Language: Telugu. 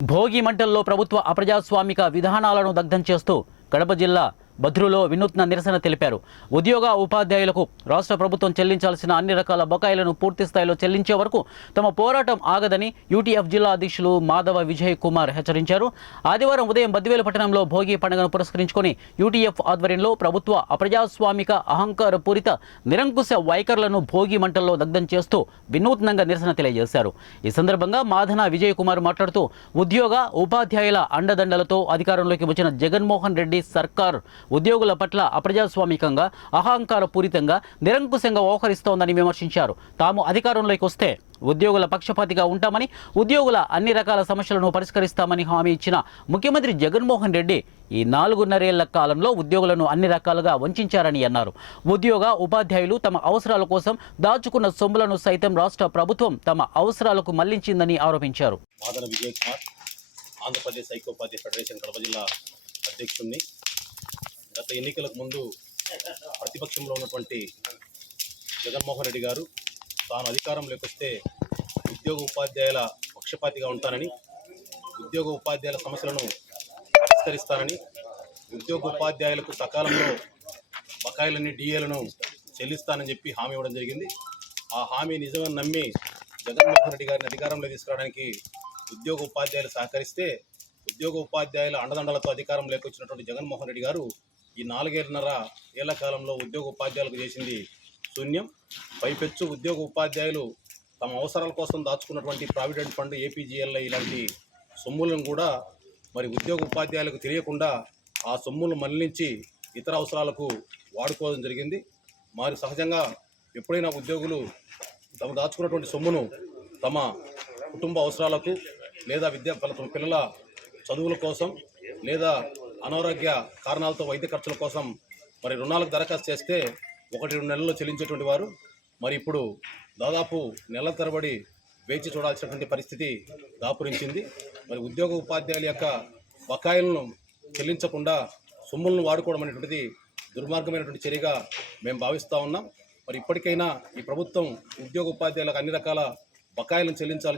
భోగి మంటల్లో ప్రభుత్వ అప్రజాస్వామిక విధానాలను దగ్ధం చేస్తూ కడప జిల్లా బద్రులో వినూత్న నిరసన తెలిపారు. ఉద్యోగ ఉపాధ్యాయులకు రాష్ట్ర ప్రభుత్వం చెల్లించాల్సిన అన్ని రకాల బకాయిలను పూర్తి స్థాయిలో చెల్లించే వరకు తమ పోరాటం ఆగదని యూటీఎఫ్ జిల్లా అధ్యక్షులు మాధవ విజయ్ కుమార్ హెచ్చరించారు. ఆదివారం ఉదయం బద్వేలు పట్టణంలో భోగి పండుగను పురస్కరించుకొని యూటీఎఫ్ ఆధ్వర్యంలో ప్రభుత్వ అప్రజాస్వామిక అహంకార పూరిత నిరంకుశ వైఖరులను భోగి మంటల్లో దగ్ధం చేస్తూ వినూత్నంగా నిరసన తెలియజేశారు. ఈ సందర్భంగా మాధన విజయ్ కుమార్ మాట్లాడుతూ ఉద్యోగ ఉపాధ్యాయుల అండదండలతో అధికారంలోకి వచ్చిన జగన్మోహన్ రెడ్డి సర్కార్ ఉద్యోగుల పట్ల అప్రజాస్వామికంగా అహంకార పూరితంగా నిరంకుశంగా వ్యవహరిస్తోందని విమర్శించారు. తాము అధికారంలోకి వస్తే ఉద్యోగుల పక్షపాతిగా ఉంటామని, ఉద్యోగుల అన్ని రకాల సమస్యలను పరిష్కరిస్తామని హామీ ఇచ్చిన ముఖ్యమంత్రి జగన్మోహన్ రెడ్డి ఈ 4.5 కాలంలో ఉద్యోగులను అన్ని రకాలుగా వంచారని అన్నారు. ఉద్యోగ ఉపాధ్యాయులు తమ అవసరాల కోసం దాచుకున్న సొమ్ములను సైతం రాష్ట్ర ప్రభుత్వం తమ అవసరాలకు మళ్లించిందని ఆరోపించారు. మాధన విజయ్ కుమార్, ఆంధ్రప్రదేశ్ ఐక్యోపాధ్యాయ ఫెడరేషన్ కడప జిల్లా అధ్యక్షుడిని. గత ఎన్నికలకు ముందు ప్రతిపక్షంలో ఉన్నటువంటి జగన్మోహన్ రెడ్డి గారు తాను అధికారంలోకి వస్తే ఉద్యోగ ఉపాధ్యాయుల పక్షపాతిగా ఉంటానని, ఉద్యోగ ఉపాధ్యాయుల సమస్యలను పరిష్కరిస్తానని, ఉద్యోగ ఉపాధ్యాయులకు సకాలంలో బకాయిలని డిఏలను చెల్లిస్తానని చెప్పి హామీ ఇవ్వడం జరిగింది. ఆ హామీ నిజమని నమ్మి జగన్మోహన్ రెడ్డి గారిని అధికారంలో తీసుకురావడానికి ఉద్యోగ ఉపాధ్యాయులు సహకరిస్తే ఉద్యోగ ఉపాధ్యాయుల అండదండలతో అధికారంలోకి వచ్చినటువంటి జగన్మోహన్ రెడ్డి గారు ఈ 4.5 కాలంలో ఉద్యోగ ఉపాధ్యాయులకు చేసింది శూన్యం. పైపెచ్చు ఉద్యోగ ఉపాధ్యాయులు తమ అవసరాల కోసం దాచుకున్నటువంటి ప్రావిడెంట్ ఫండ్, ఏపీజీఎల్ఐ ఇలాంటి సొమ్ములను కూడా మరి ఉద్యోగ ఉపాధ్యాయులకు తెలియకుండా ఆ సొమ్ములను మళ్లించి ఇతర అవసరాలకు వాడుకోవడం జరిగింది. మరి సహజంగా ఎప్పుడైనా ఉద్యోగులు తమ దాచుకున్నటువంటి సొమ్మును తమ కుటుంబ అవసరాలకు లేదా తమ పిల్లల చదువుల కోసం లేదా అనారోగ్య కారణాలతో వైద్య ఖర్చుల కోసం మరి రుణాలకు దరఖాస్తు చేస్తే 1-2 నెలల్లో చెల్లించేటువంటి వారు మరి ఇప్పుడు దాదాపు నెలల తరబడి వేచి చూడాల్సినటువంటి పరిస్థితి దాపురించింది. మరి ఉద్యోగ ఉపాధ్యాయుల యొక్క బకాయిలను చెల్లించకుండా సొమ్ములను వాడుకోవడం అనేటువంటిది దుర్మార్గమైనటువంటి చర్యగా మేము భావిస్తూ ఉన్నాం. మరి ఇప్పటికైనా ఈ ప్రభుత్వం ఉద్యోగ ఉపాధ్యాయులకు అన్ని రకాల బకాయిలను చెల్లించాలని